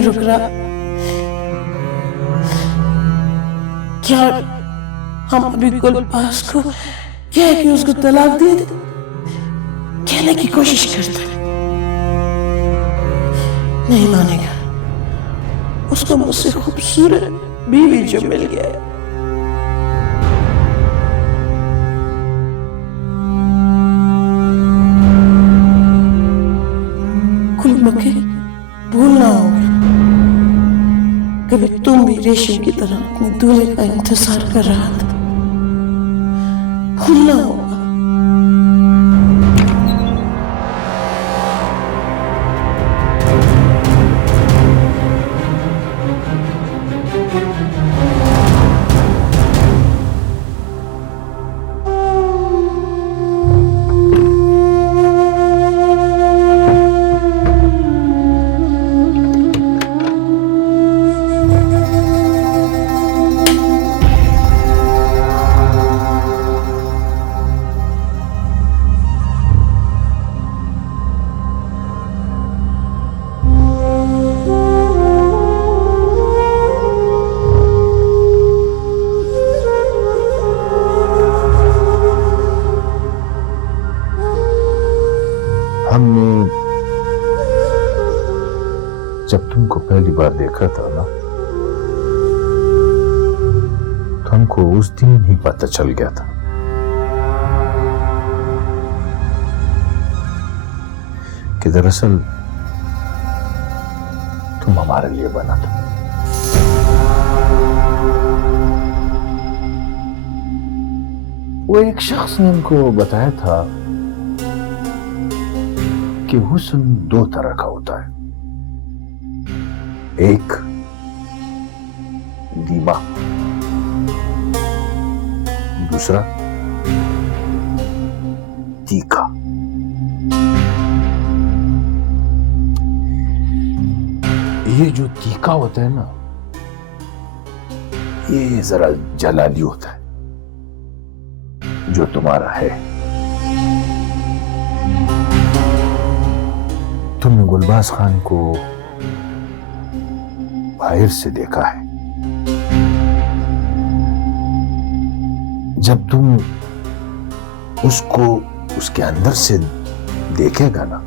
नहीं रुक रहा। क्या हम अभी गुलबाज को कह के उसको तलाक दे दे? कहने की कोशिश करता है, नहीं मानेगा। उसको मुझसे खूबसूरत बीवी जो मिल गया है। गुलमके भूलना होगा, कभी तुम भी रेशम की तरह अपने दूल्हे का इंतजार कर रहा था। भूलना होगा। हमने जब तुमको पहली बार देखा था ना, तो हमको उस दिन ही पता चल गया था कि दरअसल तुम हमारे लिए बना था। वो एक शख्स ने हमको बताया था कि हुस्न दो तरह का होता है, एक धीमा, दूसरा तीखा। ये जो तीखा होता है ना, ये जरा जलाली होता है, जो तुम्हारा है। तुमने गुलबाज खान को बाहर से देखा है, जब तुम उसको उसके अंदर से देखेगा ना,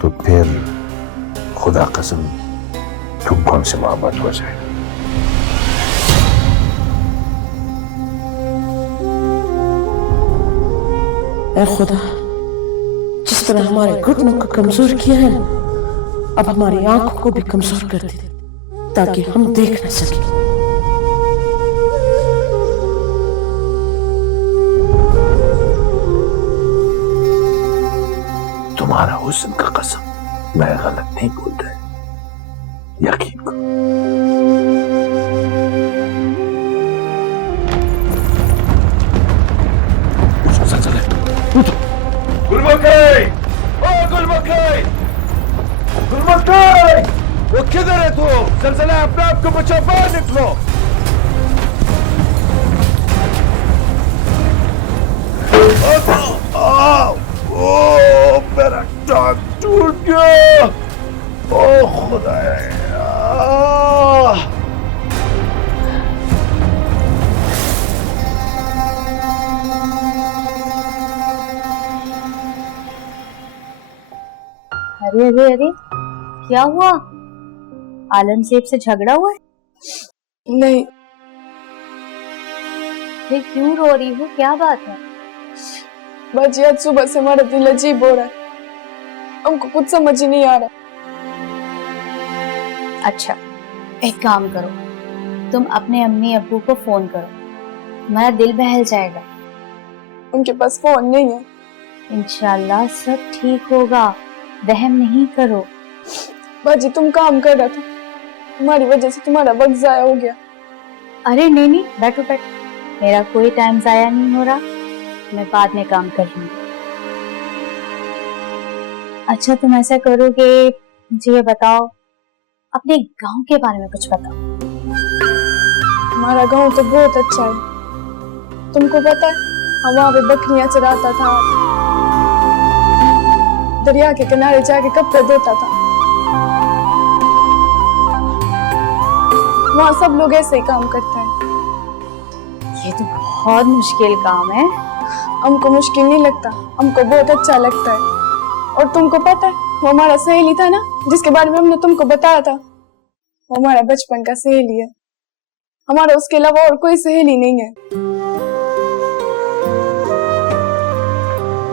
तो फिर खुदा कसम तुमको हमसे मोहब्बत हो जाएगा। ऐ खुदा, जिस तरह हमारे घुटनों को कमजोर किया है ना, अब हमारी आंखों को भी कमजोर कर दे, ताकि हम देख न सकें। तुम्हारा हुस्न का कसम, मैं गलत नहीं बोल रहा, यकीन करो। गुलमकई! ओ गुलमकई! गुलमकई! वो किधर है तू? जल्जला अपने आप को बचा, बाहर निकलो। ओ मेरा टांग टूट गया। ओ खुदा। अरे अरे अरे, क्या हुआ? आलम सेब से झगड़ा हुआ है? नहीं। ये क्यों रो रही हो, क्या बात है? बाजी, आज सुबह से हमारा दिल अजीब हो रहा है, हमको कुछ समझ ही नहीं आ रहा। अच्छा, एक काम करो, तुम अपने अम्मी अब्बू को फोन करो, तुम्हारा दिल बहल जाएगा। उनके पास फोन नहीं है। इंशाल्लाह सब ठीक होगा, वहम नहीं करो। बाजी, तुम काम कर रहा था, तुम्हारी वजह से तुम्हारा वक्त जाया हो गया। अरे नहीं नहीं, बैठो बैठो, मेरा कोई टाइम जाया नहीं हो रहा, मैं बाद में काम कर लूंगी। अच्छा, तुम ऐसा करो कि मुझे ये बताओ, अपने गांव के बारे में कुछ बताओ। हमारा गांव तो बहुत अच्छा है, तुमको पता है, हम वहां पे बकरियां चराता था, दरिया के किनारे जाके कपड़े धोता था। वहाँ सब लोग ऐसे ही काम करते हैं। ये तो बहुत मुश्किल काम है। हमको मुश्किल नहीं लगता, हमको बहुत अच्छा लगता है। और तुमको पता है वो हमारा सहेली था ना, जिसके बारे में हमने तुमको बताया था, वो हमारा बचपन का सहेली है। हमारा उसके अलावा और कोई सहेली नहीं है।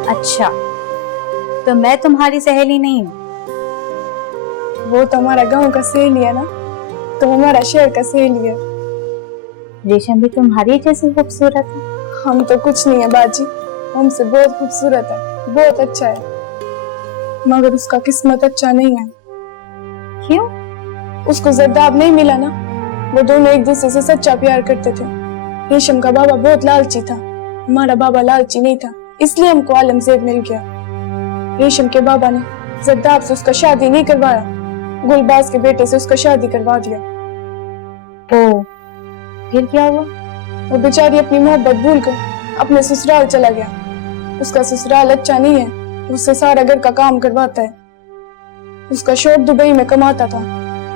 अच्छा, तो मैं तुम्हारी सहेली नहीं हूँ? वो तो हमारा गांव का सहेली है ना, तो हमारा शहर का सहेली है। रेशम भी तुम्हारी जैसी खूबसूरत है। हम तो कुछ नहीं है बाजी, हमसे बहुत खूबसूरत है, बहुत अच्छा है, मगर उसका किस्मत अच्छा नहीं है। क्यों? उसको जरदाब नहीं मिला ना। वो दोनों एक दूसरे से सच्चा प्यार करते थे। रेशम का बाबा बहुत लालची था, हमारा बाबा लालची नहीं था, इसलिए हमको आलमजेब मिल गया। रेशम के बाबा ने जरदाब से उसका शादी नहीं करवाया, गुलबाज के बेटे से उसका शादी करवा दिया। ओ, फिर क्या हुआ? वो बेचारी अपनी मोहब्बत भूल कर अपने ससुराल चला गया। उसका ससुराल अच्छा नहीं है, उससे सारा घर का काम करवाता है। उसका शौहर दुबई में कमाता था,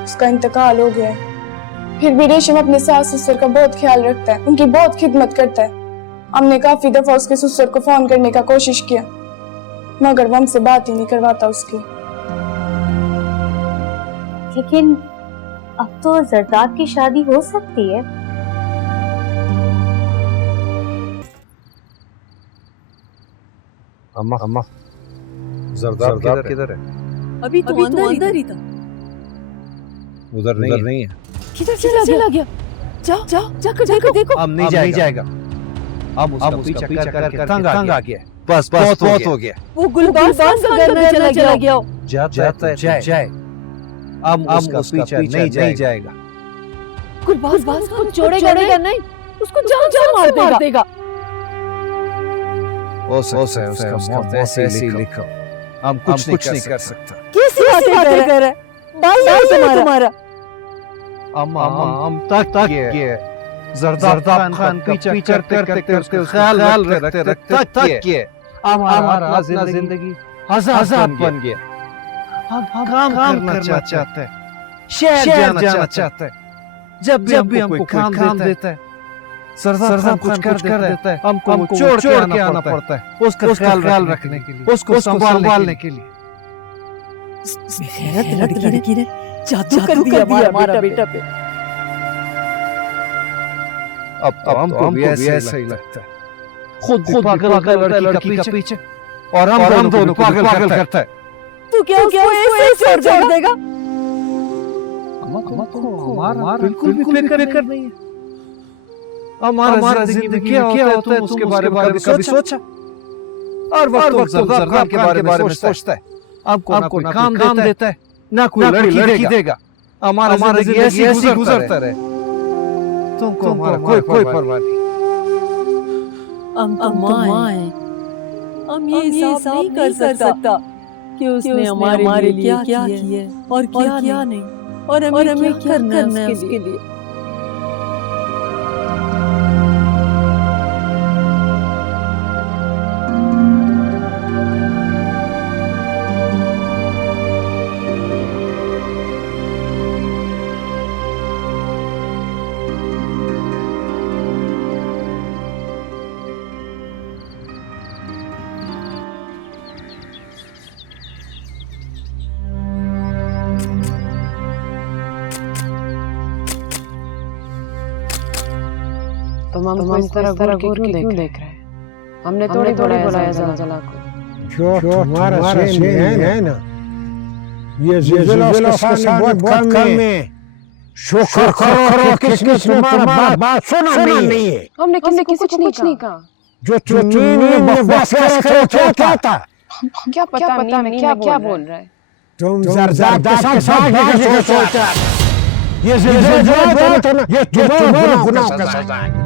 उसका इंतकाल हो गया है। फिर भी रेशम अपने सास ससुर का बहुत ख्याल रखता है, उनकी बहुत खिदमत करता है। हमने काफी दफा उसके ससुर को फोन करने का कोशिश किया, मगर वो हमसे बात ही नहीं करवाता उसकी। लेकिन अब तो जरदाब की शादी हो सकती है। अम्मा अम्मा, जरदाब किधर है? अभी तो अंदर ही था। उधर नहीं है। किधर चला गया? जाओ जाकर देखो। अब नहीं जाएगा। अब उसका पीछा करके तंग आ गया। बस बहुत हो गया। वो गुलबाज का घर में चला गया। जाता है जाए। अब उसका पीछा नहीं जाएगा। गुलबाज को छोड़ेगा नहीं, उसको जान मार देगा। उसे उसका मौत ऐसे ही लिखो। हम कुछ नहीं कर सकता। कैसी बातें कर रहा है? भाई तुम्हारा। अम्मा हम तक ये जरदाब खान पीछा करते उसका ख्याल रखते तक ये हमारा जिंदगी आजाद बन गया। हम काम करना चाहते हैं, शहर जाना चाहते हैं। जब भी हमको काम देता है, सरदार कुछ कर देता है, हमको छोड़ के आना पड़ता है उसका ख्याल रखने के लिए, उसको संभालने के लिए। लड़की ने जादू कर दिया हमारा बेटा पे। अब तो हमको भी ऐसा ही लगता है। खुद पागल लड़की का पीछे और हम दोनों पागल करता है। तू क्या उसको ऐसे छोड़ देगा? हमारा बिल्कुल भी फिक्र नहीं है। हमारा जिंदगी क्या होता है उसके बारे में कभी सोचा? और वक्त जरदाब के बारे में सोचता है। आपको ना काम देता है, ना कोई लड़की देगा। हमारा जिंदगी ऐसी गुजरता रहे। तुमको हमारा कोई परवाह नहीं। हम मां हैं, हम ये हिसाब नहीं कर सकता कि उसने हमारे लिए क्या किया और क्या नहीं, और हमें क्या करना है उसके लिए। तुम हमको इस तरह घूर के क्यों देख रहे हैं? हमने थोड़ी बुलाया ज़लज़ला को। जो हमारा सेन है ना, ये ज़लज़ला उसके सामने बहुत कम है। शुक्र करो कि किसी तुम्हारा बात सुना नहीं है। हमने किसी को कुछ नहीं कहा। जो तुमने बकवास कर क्या था? क्या पता नहीं क्या बोल रहा है? तुम जरदाब के साथ भागने का सोचा। ये ज़लज़ला ये तुम्हारा गुनाह का सजा है।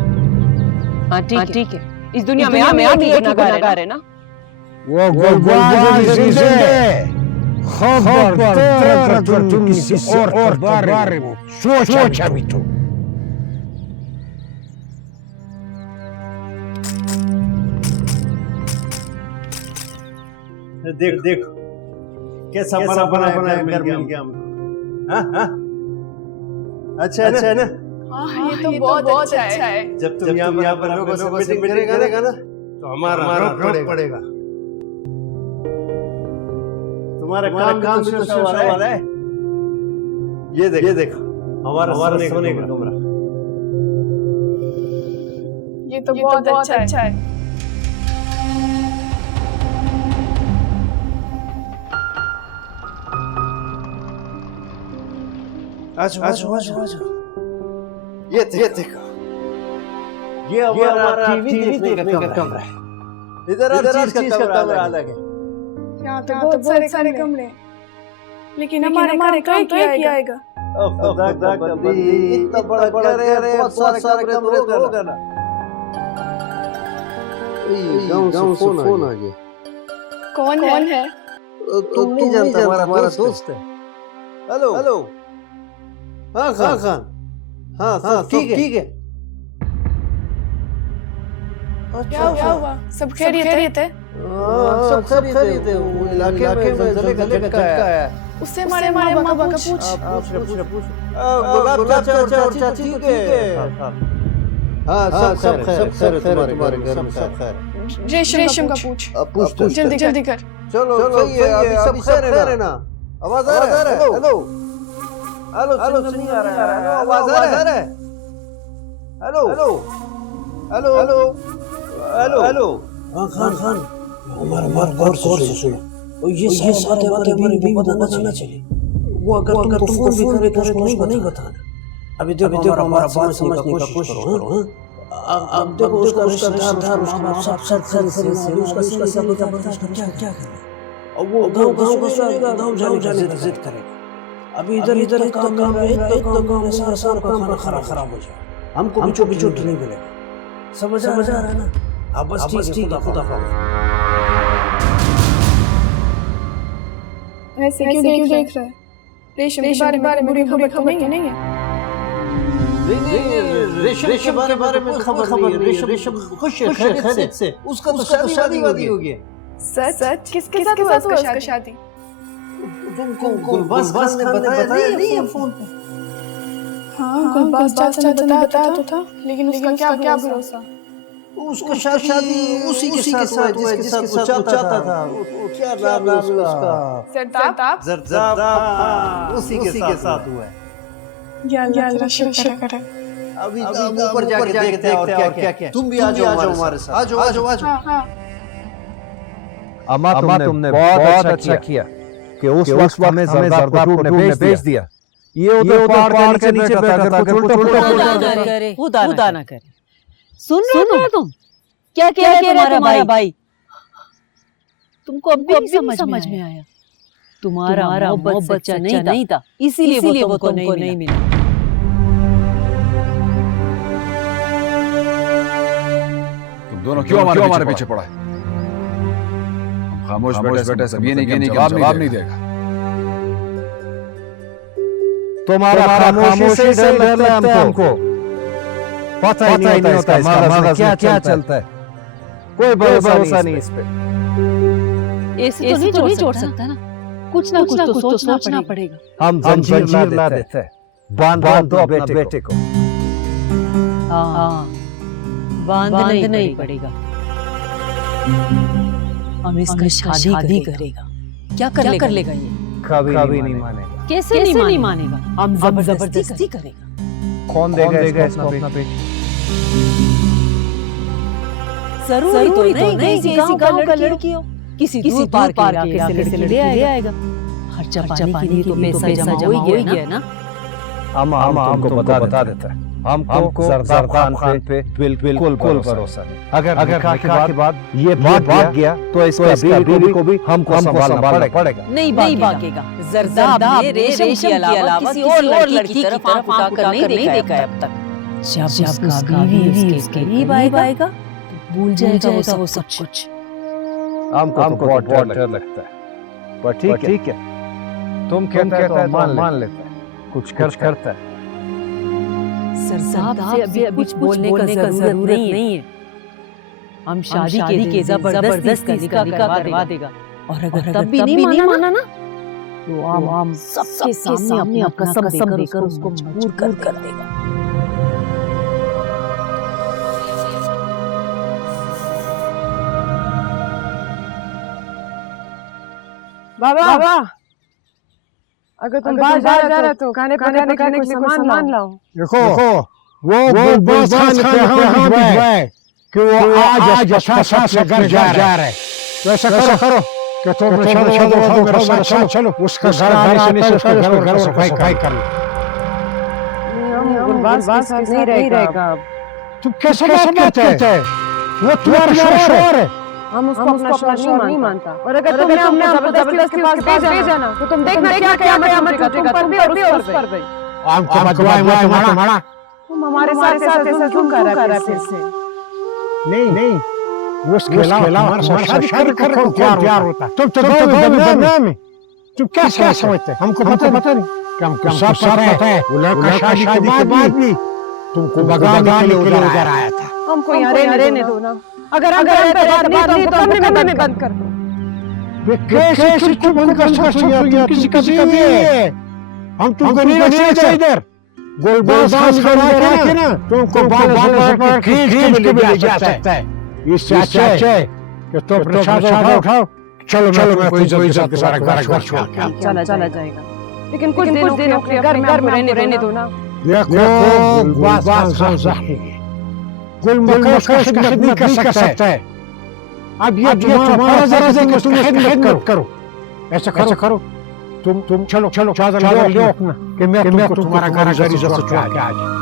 हाँ ठीक है, इस दुनिया में हम एक ही गुनाहगार है ना। वो गुलबाज जिंदे खबरदार अगर तुम किसी और के बारे में सोचा भी तो। देख कैसा बना घर मिल गया हमको। हाँ? अच्छा है ना? ये तो बहुत अच्छा है। जब तुम यहाँ पर लोगों से मीटिंग करेगा ना तो हमारा रोक पड़ेगा। तुम्हारा काम भी तो सवाल है। ये देखो हमारा सोने का कमरा। ये तो बहुत अच्छा है। आजो। ये देखो ये हमारा टीवी देखने का कमरा है। इधर हर चीज का कमरा अलग है। यहाँ तो बहुत सारे कमरे हैं। लेकिन हमारे काम तो एक ही आएगा। इतना बड़ा घर है, बहुत सारे कमरे तो होगा ना। गाँव से फोन आ गया। कौन है? तुम नहीं जानता, हमारा दोस्त है। हेलो हाँ खान हाँ ठीक है। क्या हुआ? सब खैरियत है? सब खैरियत है। वो इलाके में जल्दी का झटका आया। उससे हमारे माँ बाबा का पूछ। गुलाब चाचा और चाची ठीक है। हाँ सब खैर तुम्हारे घर में सब खैर। रेशम का पूछ। जल्दी कर। चलो सही है, अभी सब खैर है ना? आवाज आ रहा है? हेलो सुनिए आ रहा है, आवाज आ रहा है? हेलो हाँ खान हमारा गौर से सुनो। और ये साथ हमारी बीवी को पता ना चले। वो अगर तुम फोन भी करे तो उसको नहीं बताना। अभी देखो हमारा बात समझने का कोशिश करो। अब देखो उसका रिश्तेदार माँ-बाप सब उसका सीधा बर्दाश्त क्या करें। और वो गाँव जाने की जिद करेगा। अभी इधर का काम है, इतना काम है, सारा काम खराब हो जाए। हमको भी चोट नहीं मिलेगा। समझ आ रहा है ना? अब बस ठीक है, खुदा ऐसे क्यों देख रहा है? रेशम के बारे में बुरी खबर नहीं है? रेशम के बारे में खबर नहीं है। रेशम खुश है खैरियत से। उसका तो शादी हो गया। सच? किसके साथ हुआ उसका शादी? तुमको गुलबाज खान ने बताया नहीं है फोन पे? हाँ गुलबाज चाचा ने बताया तो था, लेकिन उसका क्या भरोसा? उसका शादी उसी के साथ हुआ जिसके साथ वो चाहता था। क्या नाम है उसका? जरदाब। उसी के साथ हुआ है। अल्लाह शुक्र करे। अभी ऊपर जाके देखते हैं और क्या। तुम भी आ जाओ हमारे साथ। आ जाओ। हाँ। अम्मा तुमने बहुत अच्छा किया कि उस वक्त हमें जरदाब ने भेज दिया। ये उधर पहाड़ के नीचे बैठा था। खुदा ना करे। सुन रहे हो तुम? क्या कह रहा तुम्हारा भाई? तुमको अभी समझ में आया? तुम्हारा मोहब्बत सच्चा नहीं था, इसीलिए वो तुमको नहीं मिला। तुम दोनों क्यों हमारे पीछे पड़ा है? खामोश बैठे सब ये नहीं जवाब नहीं देगा। तुम्हारा खामोशी से डर लगता है हमको। पता ही नहीं होता मगज में क्या चलता है। कोई भरोसा नहीं इस पे। ऐसे तो नहीं छोड़ सकता ना। कुछ ना कुछ तो सोचना पड़ेगा। हम जंजीर ला देते हैं। बांध दो अपने बेटे को। हाँ, बांधना नहीं पड़ेगा। हम इसका शादी करेगा। क्या कर लेगा ये? कभी नहीं मानेगा। कैसे नहीं मानेगा? हम जबरदस्ती करेगा। कौन देगा इसको अपना बेटा? जरूरी तो नहीं किसी गांव का लड़की हो, किसी दूर पार के इलाके से लड़की ले आएगा। खर्चा पानी के लिए तो पैसा जमा हो ही गया ना। हम हमको बता देता है। हमको जरदाब खान पे बिल्कुल भरोसा नहीं। अगर निकाह के बाद ये भाग गया तो इसका बीवी को भी हमको संभालना पड़ेगा। नहीं भागेगा। जरदाब ने रेशम के अलावा किसी और लड़की की तरफ आंख उठाकर नहीं देखा है अब तक। जब उसका बीवी उसके करीब आएगा तो भूल जाएगा वो सब कुछ। हमको बहुत डर लगता है। पर ठीक है, तुम कहता है तो मान लेता है। कुछ करता है। सरदाब से अभी कुछ बोलने का जरूरत नहीं है। हम शादी के जबरदस्ती निकाह करवा देगा। और अगर तब भी नहीं माना ना तो हम सबके सामने अपना कसम देकर उसको मजबूर कर देगा। बाबा अगर तुम बाहर जा रहे हो तो खाने के लिए सामान लाओ। देखो वो गुलबाज खान के यहाँ भिजवाए कि वो आज अच्छा से घर जा रहा है। तो ऐसा करो कि तुम चलो मेरे साथ चलो उसका घर आने से उसका घर सफाई कर लो। गुलबाज नहीं रहेगा। तुम कैसे बात करते हैं? वो तुम्हारा शोहर है। हम उसको अपना शोहर नहीं मानता। और अगर तुमने हमको जबरदस्ती के पास भेजा ना तो तुम देखना क्या कयामत टूटेगा तुम पर भी और उस पर भी। हमको बदवाए मारा तुम हमारे साथ ऐसा क्यों कर रहा है फिर से? नहीं उसके अलावा हमारे साथ शादी करने को तैयार होता। तुम तो बदनाम है। तुम क्या समझते? हमको पता नहीं। हम सब पता है। वो लड़का शादी के बाद भी तुमको भगाने के लिए उधर आया था। हमको यहाँ रहने दो ना। अगर बात नहीं तो कमरे में बंद कर दो। वे कैसे चुप बंद कर सकते हो? तुम किसी का भी है। हम तुमको नहीं रख सकते इधर। गुलबाज खान के ना तुमको बाल खींच के भी जा सकता है। इससे अच्छा है कि तुम प्रसाद उठाओ। चलो मैं कोई इज्जत के साथ घर छोड़ के चला जाएगा। लेकिन कुछ दिनों के लिए घर में रहने दो ना। देखो गुलबाज खान साहब गुलमका उसका खिदमत नहीं कर सकता है। अब ये तुम्हारा फर्ज है कि तुम खिदमत करो। ऐसा करो तुम चलो चादर लो अपना कि मैं तुम्हारा घर इज्जत से छोड़ के आ जाऊं।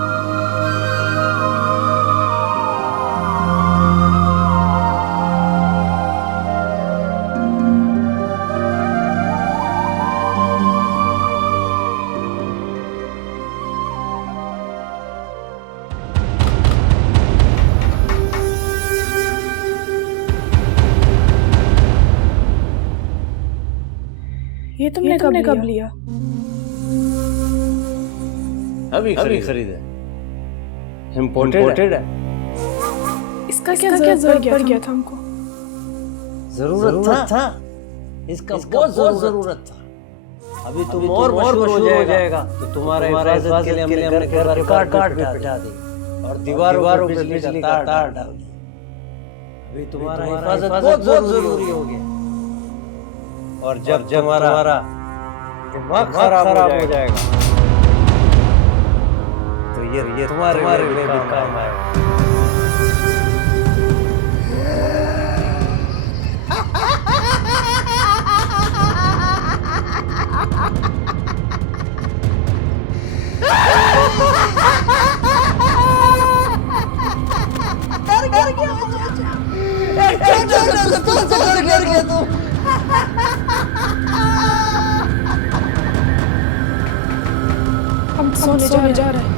ये तुमने कब लिया? अभी खरीदा। इम्पोर्टेड है। इसका क्या जरूरत पड़ गया था हमको? जरूरत था। इसका बहुत जरूरत था। अभी तुम और मशहूर हो जाएगा तो तुम्हारे हिफाजत के लिए हमने घर के काट बिठा दी और दीवारों पे बिजली का तार डाल दी। अभी तुम्हारा हिफाजत बहुत जरूरी हो गया। और जब हमारा दिमाग खराब हो जाएगा तो ये तुम्हारे लिए भी काम आएगा। हम सोने जा रहे हैं।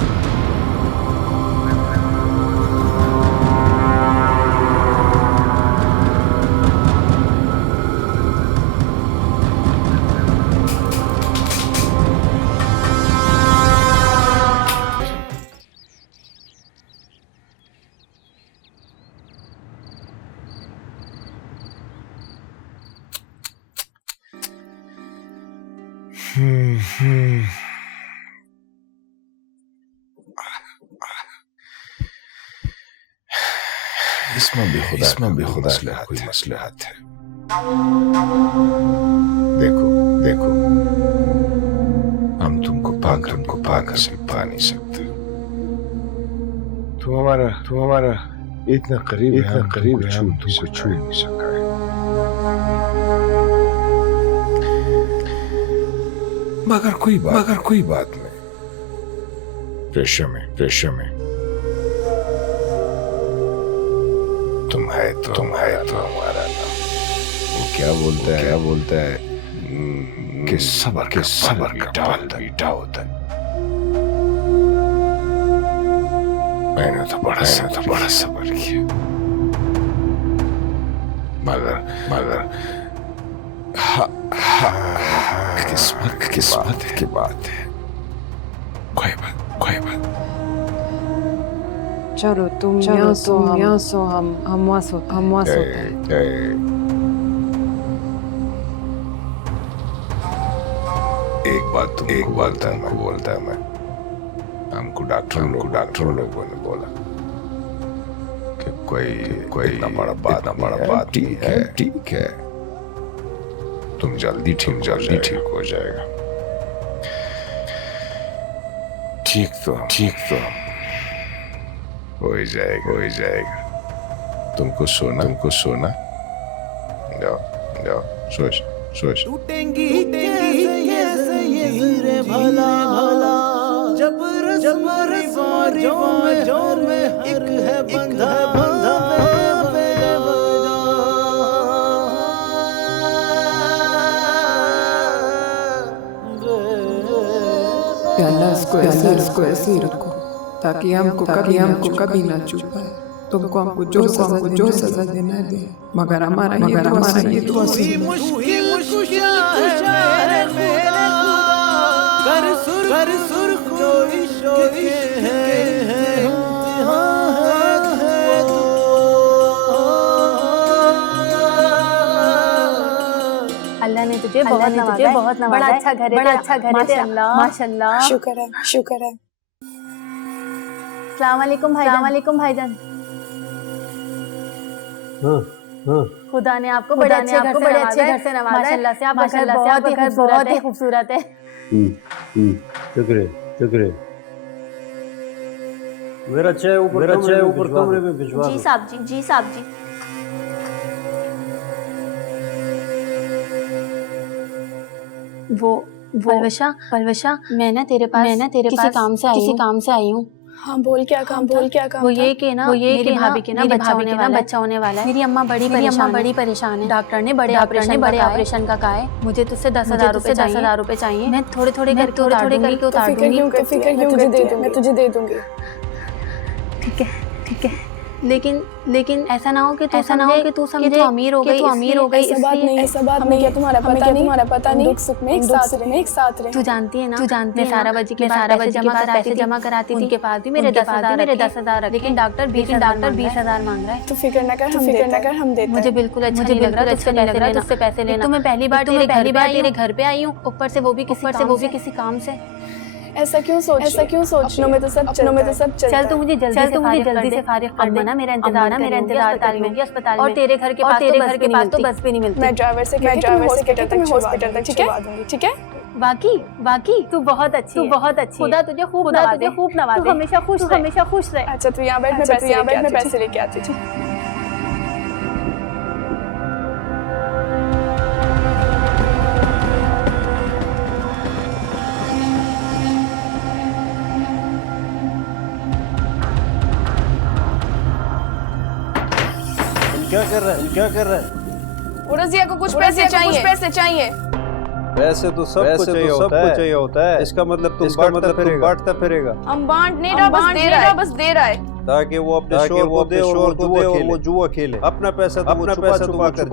इसमें भी खुदा कोई मसलहत है। देखो हम तुमको पाकर से पा नहीं सकते। तुम हमारा इतना करीब है हम तुमको छू नहीं सका है। मगर कोई बात नहीं। प्रेशर में तुम है तो हमारा नाम। वो क्या बोलता है कि सबर का मीठा होता है। मैंने तो बड़ा सबर किया मगर किस्मत की बात है। कोई बात। चलो तुम यहाँ सो हम वहाँ सोते हैं। एक बात तुमको बोलता है मैं। हमको डॉक्टरों लोगों ने बोला कि कोई इतना बड़ा बात ठीक है। तुम जल्दी ठीक हो जाएगा। ठीक तो हो ही जाएगा। तुमको सोना जाओ सो टूटेंगी कैसे ये हीरे भला जब रिवाजों में एक है बंधा प्याला इसको ऐसे ही रखो ताकि हमको कभी ना चुपाए। तुमको हमको जो सजा देना है दे, मगर हमारा ये दुआ सुन। मुश्किल कुशा है मेरा कर सुर कोई शोरी है अल्लाह ने तुझे बहुत नवाजा, बड़ा अच्छा घर है माशाल्लाह। शुक्र है। अस्सलाम वालेकुम भाईजान। खुदा ने आपको बड़े अच्छे घर से नवाजा। माशाल्लाह से आपका घर बहुत ही खूबसूरत है। शुक्र मेरा चाय ऊपर कमरे में भिजवा जी साहब जी। वो पलवशा मैं ना तेरे पास किसी काम से आई हूँ। हाँ बोल क्या काम वो ये कि मेरी भाभी के ना बच्चा होने वाला है। मेरी अम्मा बड़ी परेशान है। डॉक्टर ने बड़े ऑपरेशन का कहा है। मुझे तुझसे 10,000 रुपए चाहिए। मैं थोड़े करके उतार दूंगी। फिक्र क्यों करती है? मैं तुझे दे दूंगी। ठीक है लेकिन ऐसा ना हो कि तू समझे तू अमीर हो गई। ऐसा बात नहीं है। तुम्हारा पता नहीं दुख सुख में एक साथ रहे। तू जानती है मैं सारा बजी के पैसे जमा कराती थी। उनके पास भी मेरे 10,000 लेकिन डॉक्टर 20,000 मांग रहा है। तू फिक्र न कर, हम देते हैं। मुझे बिल्कुल अच्छा नहीं लग रहा तुझसे पैसे लेना। तो मैं पहली बार तेरे घर पे आई हूँ, ऊपर से वो भी किसी काम से। ऐसा क्यों सोच अपनों में तो सब चल तू मुझे जल्दी से फारिग कर देना। मेरा इंतजार तालीमी अस्पताल में। और तेरे घर के पास तो बस भी नहीं मिलती। मैं ड्राइवर से हॉस्पिटल तक ठीक है। बाकी तू बहुत अच्छी खुदा तुझे खूब नवाजे। तू हमेशा खुश रहे। अच्छा तू यहाँ बैठ, मैं पैसे लेके आती हूँ। क्या कर रहा है? रज़िया को कुछ पैसे चाहिए। पैसे तो सबको चाहिए होता है। इसका मतलब तुम बांटता फिरेगा। हम बांट नहीं रहा, बस दे रहा है ताकि वो अपने शोर को दे और वो जुआ खेले। अपना पैसा छुपा कर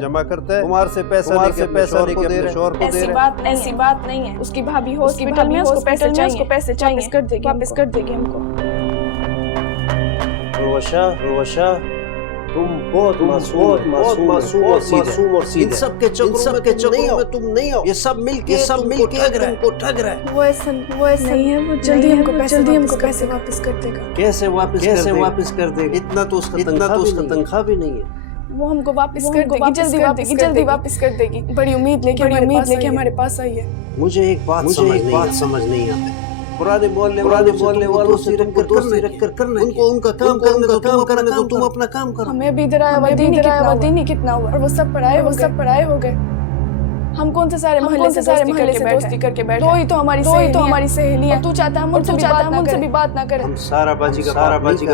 जमा करता है। तुम्हारे से पैसा लेके शोर को दे रहा है। ऐसी बात नहीं है। उसकी भाभी हॉस्पिटल में, उसको पैसे चाहिए। वापस कर देगी हमको। रोशा तुम बहुत मासूम और सीधे। इन सब के चक्करों में तुम नहीं हो। ये सब मिलके तुमको ठग रहा है। वो ऐसा नहीं है। वो जल्दी हमको पैसे वापस कर देगा। कैसे वापस कर देगा? इतना तो उसका तनख्वाह भी नहीं है। वो हमको वापस कर देगी, जल्दी वापस कर देगी। बड़ी उम्मीद लेके हमारे पास आई है। मुझे एक बात समझ नहीं आती। पुराने बोलने वालों से दोस्ती रखकर करना। उनको उनका काम करना तो तुम अपना काम करो। हमें भी दिन ही कितना हुआ और वो सब पढ़ाए हो गए। हम कौन से सारे महल्ले से दोस्ती करके बैठे। तो ही तो हमारी सहेली है। तू चाहता है मुझसे भी बात ना करें। हम सारा बाजी का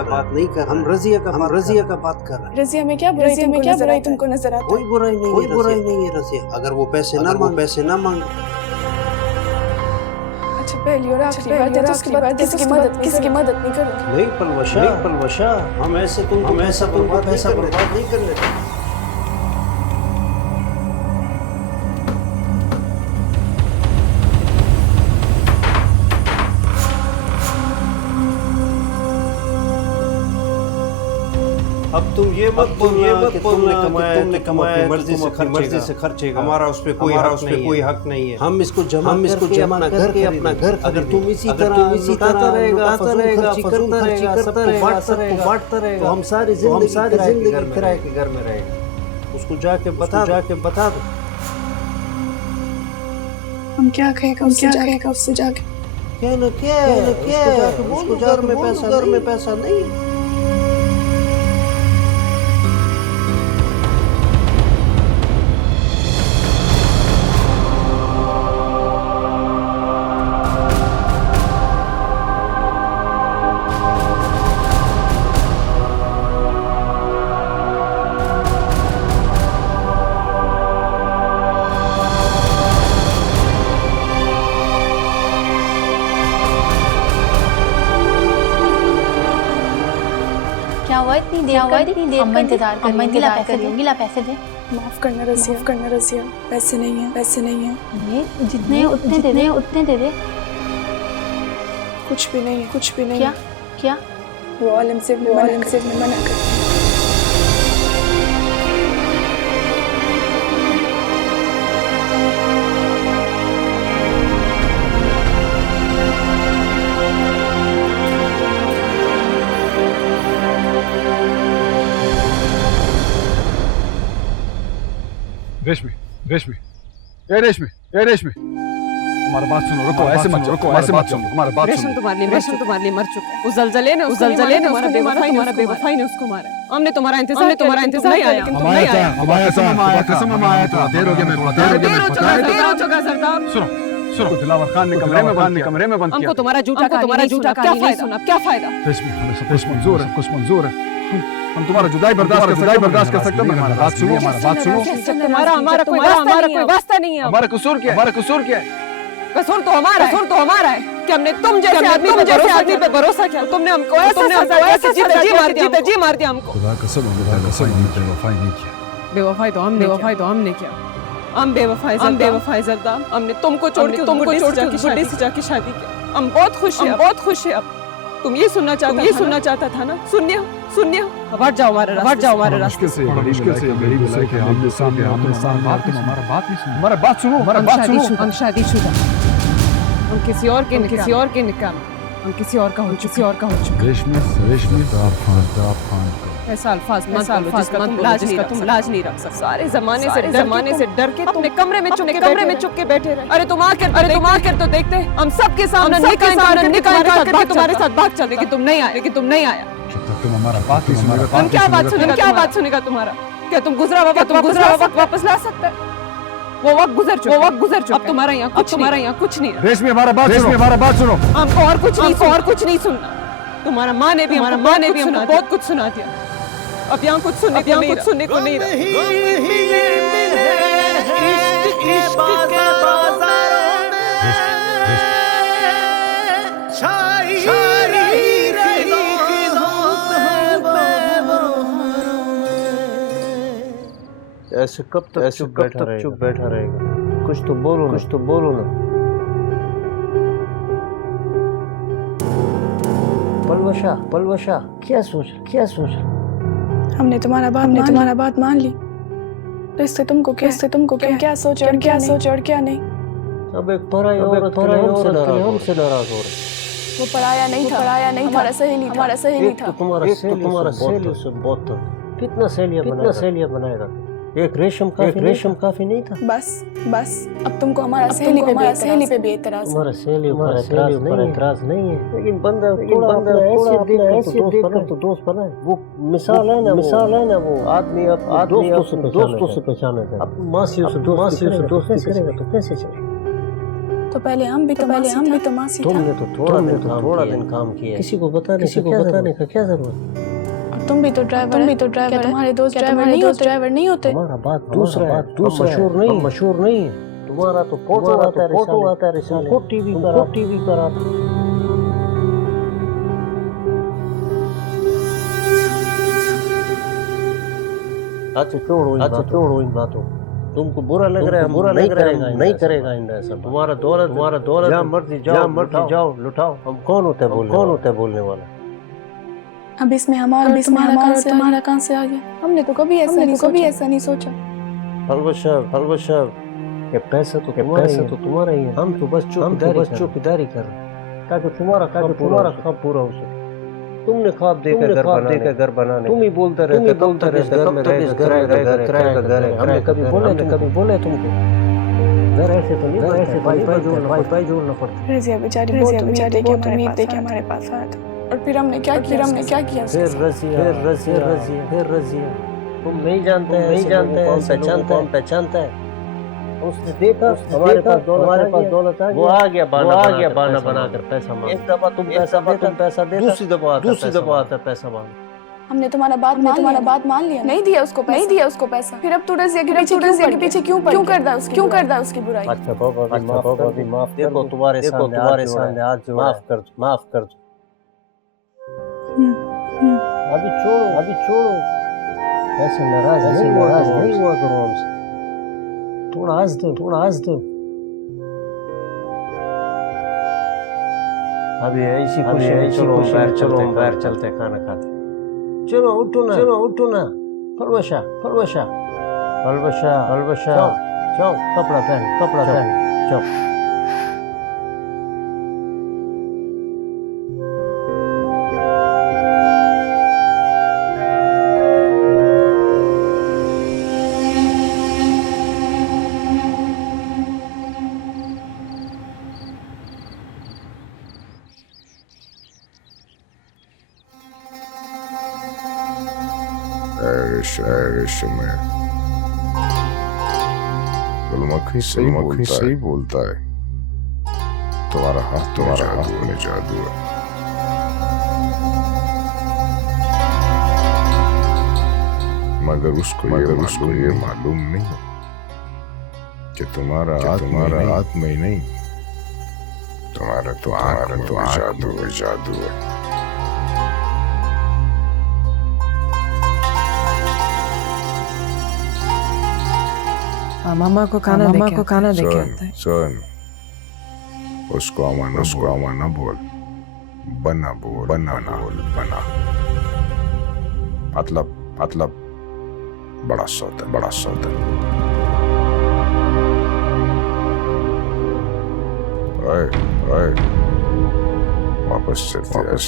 बात नहीं कर। हम रज़िया का बात कर रहे हैं। रज़िया में क्या बुराई तुमको नजर आता है? कोई बुराई नहीं है रज़िया। अगर वो पैसे ना मांगे। पहली और आखिरी बार है, उसके बाद किसी की मदद नहीं करूंगी। नहीं पलवशा, हम ऐसा तुमको पैसा बर्बाद नहीं कर लेते। अब तुम ये मत तुमने कमाया मर्जी से खर्चेगा। हमारा उस पे कोई हक नहीं है। हम इसको जमा करके अपना घर। अगर तुम इसी तरह उठाता रहेगा, सबको बांटता रहेगा, तो हम सारी जिंदगी किराए के घर में रहेगा। उसको जाके बता दो। हम क्या कहेगा उससे जाके क्या न क्या बोल घर में पैसा नहीं। क्या हुआ इतनी देर अम्मा इंतजार करेंगी। ला पैसे दे। माफ करना रसिया, पैसे नहीं है। ये जितने उतने दे दे। कुछ भी नहीं। क्या वो आलम से मना कर। रेशमी हमारा बात सुनो, रुको, ऐसे मत सुनो, हमारा बात सुनो। रेशम तुम्हारे लिए मर चुका है। उस जलजले ने तुम्हारा बेवफाई ने उसको मारा। हमने तुम्हारा इंतजार नहीं आया। हमारा कसम में आया था। देर हो चुका सरदार। सुनो, दिलावर खान ने कमरे में बंद किया। हमको तुम्हारा झूठा क्या फायदा? रेशमी, हमें सब कुछ मंजूर है। हम तुम्हारा जुदाई बर्दाश्त कर सकते हैं। हमारा बात सुनो। तुम्हारा कोई वास्ता नहीं है। हमारा कसूर क्या है? कसूर तो हमारा है कि हमने तुम जैसे आदमी पे भरोसा किया। तुमने हमको ऐसे जी मार दिया हमको। खुदा कसम बेवफाई नहीं किया। बेवफाई तो हमने किया। हम बेवफाई जरदार। हमने तुमको छोड़ के बुढ़े से जाके शादी की। हम बहुत खुश है। अब तुम ये सुनना चाहता था ना? सुनिए हट जाओ हमारे रास्ते से। मुश्किल से आमने सामने हमारा बात सुनो। हम शादीशुदा। हम किसी और के निकाह में। हम किसी और का हो चुके। रेशमी ऐसा अल्फाज जिसका तुम लाज नहीं रख सकते। सारे जमाने से डर के अपने कमरे में चुप के बैठे रहे। अरे तुम आकर तो देखते। हम सबके सामने निकाह करके तुम्हारे साथ भाग चल। लेकिन तुम नहीं आया। तुम हमारा बात नहीं सुनेगा। हम क्या बात सुनेगा तुम्हारा? क्या तुम गुजरा वक्त वापस ला सकते हैं? वो वक्त गुजर चुका। अब तुम्हारा यहाँ कुछ नहीं है। रेशमी हमारा बात सुनो। हमको और कुछ नहीं सुनना। तुम्हारा माँ ने भी हमको बहुत कुछ सुना दिया। अब यहाँ कुछ सुनने को नहीं रहा। ऐसे कब तक चुप बैठा रहेगा? कुछ तो बोलो ना। पलवशा क्या सोच? हमने तुम्हारा बात मान ली। तो इससे तुमको क्या सोच और क्या नहीं? अब एक पराई औरत हमसे नाराज हो रही। वो पराया नहीं था, हमारा सहेली था। तुम्हारा सहेली से बहुत था। कितना सहेलियां बनाएगा? एक रेशम काफी नहीं था। बस अब तुमको हमारा सहेली पे भी एतराज। तुम्हारा सहेली पर एतराज नहीं है। लेकिन बंदा ऐसे देखकर तो दोस्त बनाए। वो मिसाल है ना वो आदमी दोस्तों से पहचाने का। अब मासियों से दोस्ती करेगा तो कैसे चलेगा? तो पहले हम भी तो मासी। तुमने तो थोड़ा दिन काम किया। किसी को बताने का क्या जरूरत? तुम भी तो ड्राइवर। तुम्हारे दोस्त ड्राइवर नहीं होते। हमारा बात दूसरा मशहूर नहीं है। तुम्हारा तो फोटो आता है रिसाले को टीवी पर आता। अच्छा छोड़ो इन बातों। तुमको बुरा लग रहा है? नहीं करेगा ऐसा। तुम्हारा दौलत जहाँ मर्जी जाओ लुटाओ। हम कौन होता है बोलने वाला? अब इसमें हमारा कहाँ से आ गया? हमने तो कभी ऐसा नहीं सोचा। फलवशा ये पैसा तो तुम्हारा ही है। हम तो बस चौकीदारी कर रहे हैं ताकि तुम्हारा ख्वाब पूरा हो सके। तुमने ख्वाब देखा घर बनाने। तुम ही बोलते रहते कब तक इस घर में रहेगा। हमने कभी बोले तुमको? घर ऐसे तो नहीं, ऐसे पाई जोड़ना पड़ता। रजिया बेचारी बहुत उम्मीद देके हमारे पास आया था, और फिर हमने क्या किया फिर रजिया तुम नहीं जानते हैं, पहचानता है। उसने देखा हमारे पास दौलत आ गया, वो आ गया बहाना बनाकर पैसा मांग। एक दफा तुम पैसा दे, दूसरी दफा आता पैसा मांग। हमने तुम्हारा बात मान लिया, नहीं दिया उसको पैसा। फिर अब तू रजिया के पीछे क्यों करता है उसकी बुराई। अच्छा बाबा भी माफ। देखो तुम्हारे सामने आज माफ कर दो। अभी छोड़ो ऐसे नाराज नहीं हुआ करो हमसे। थोड़ा हंस दो। अभी ऐसी खुशी चलो बाहर चलते खाना खाते। चलो उठो ना फलवशा जाओ कपड़ा पहन जाओ। में गुलमखी सही बोलता है। तुम्हारा हाथ में जादू है। मगर उसको ये मालूम नहीं कि तुम्हारा हाथ में ही नहीं, तुम्हारा जादू है। मामा को खाना देके आता है। सुन, उसको अमाना बोल, बना मतलब बड़ा सौदा। ओए वापस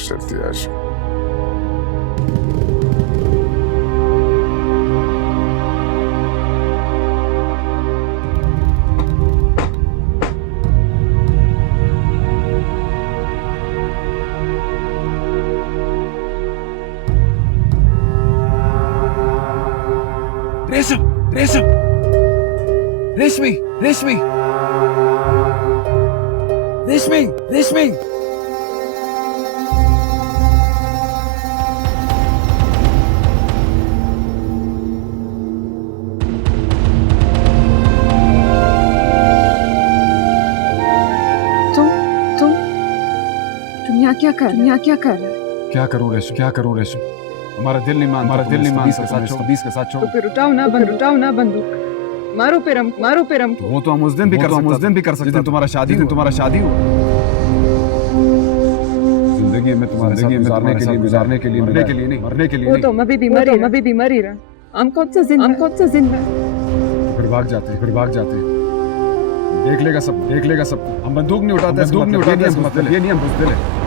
चलती आज। रेशमी तुम यहाँ क्या कर रहे? क्या करूं रेशम? हमारा दिल नहीं मान सकता 20 के साथ छोड़। तो फिर उठाओ ना बंदूक, मारो पे रम। वो तो हम उस दिन भी कर सकते हैं। तुम्हारा शादी हुआ। जिंदगी में तुम्हारे गुजारने के लिए मरने के लिए वो तो अभी भी मरी रहा। हम कौन सा जिंदा। तो फिर भाग जाते। देख लेगा सब। हम बंदूक नहीं उठाते, मतलब ये नहीं हम बुज़दिल है।